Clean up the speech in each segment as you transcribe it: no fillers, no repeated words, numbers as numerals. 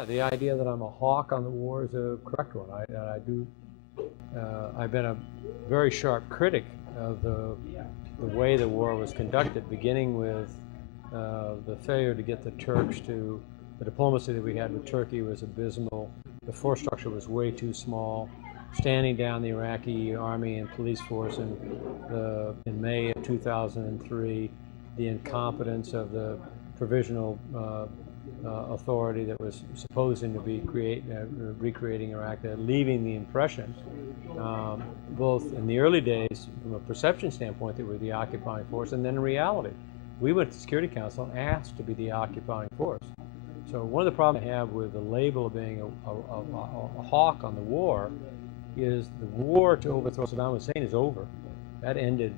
Yeah, the idea that I'm a hawk on the war is a correct one. I've been a very sharp critic of the way the war was conducted, beginning with the failure to get the Turks to, the diplomacy that we had with Turkey was abysmal. The force structure was way too small. Standing down the Iraqi army and police force in May of 2003, the incompetence of the provisional authority that was supposing to be recreating Iraq, leaving the impression, both in the early days from a perception standpoint that we're the occupying force, and then in reality. We went to the Security Council and asked to be the occupying force. So one of the problems I have with the label of being a hawk on the war is the war to overthrow Saddam Hussein is over. That ended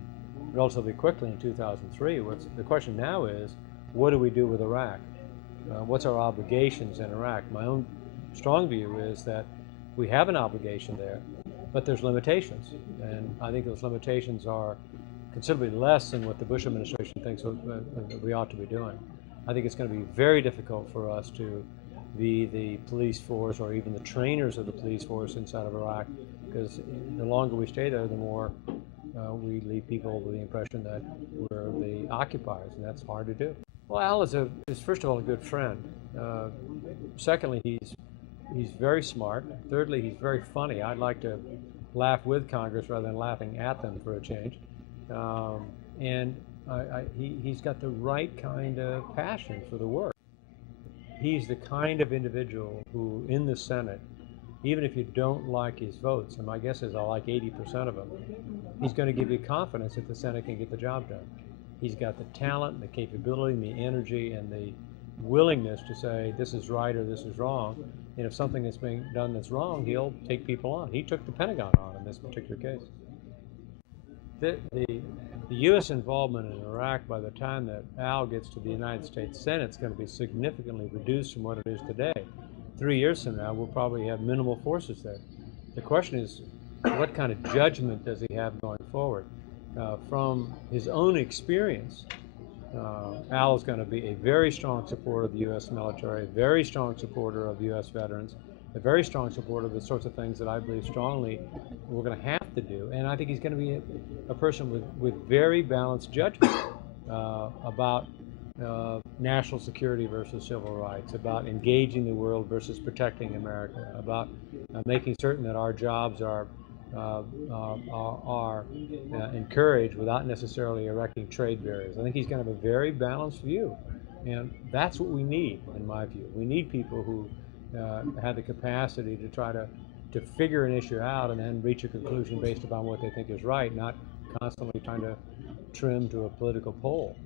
relatively quickly in 2003. The question now is, what do we do with Iraq? What's our obligations in Iraq? My own strong view is that we have an obligation there, but there's limitations. And I think those limitations are considerably less than what the Bush administration thinks we ought to be doing. I think it's going to be very difficult for us to be the police force or even the trainers of the police force inside of Iraq, because the longer we stay there, the more we leave people with the impression that we're the occupiers, and that's hard to do. Well, Al is first of all a good friend. Secondly, he's very smart. Thirdly, he's very funny. I'd like to laugh with Congress rather than laughing at them for a change. And he's got the right kind of passion for the work. He's the kind of individual who, in the Senate, even if you don't like his votes, and my guess is I like 80% of them, he's going to give you confidence that the Senate can get the job done. He's got the talent, the capability, and the energy, and the willingness to say this is right or this is wrong. And if something is being done that's wrong, he'll take people on. He took the Pentagon on in this particular case. The U.S. involvement in Iraq, by the time that Al gets to the United States Senate, is going to be significantly reduced from what it is today. 3 years from now, we'll probably have minimal forces there. The question is, what kind of judgment does he have going forward? From his own experience, Al is going to be a very strong supporter of the U.S. military, a very strong supporter of U.S. veterans, a very strong supporter of the sorts of things that I believe strongly we're going to have to do. And I think he's going to be a person with very balanced judgment about national security versus civil rights, about engaging the world versus protecting America, about making certain that our jobs are encouraged without necessarily erecting trade barriers. I think he's going to have a very balanced view, and that's what we need, in my view. We need people who have the capacity to try to figure an issue out and then reach a conclusion based upon what they think is right, not constantly trying to trim to a political pole.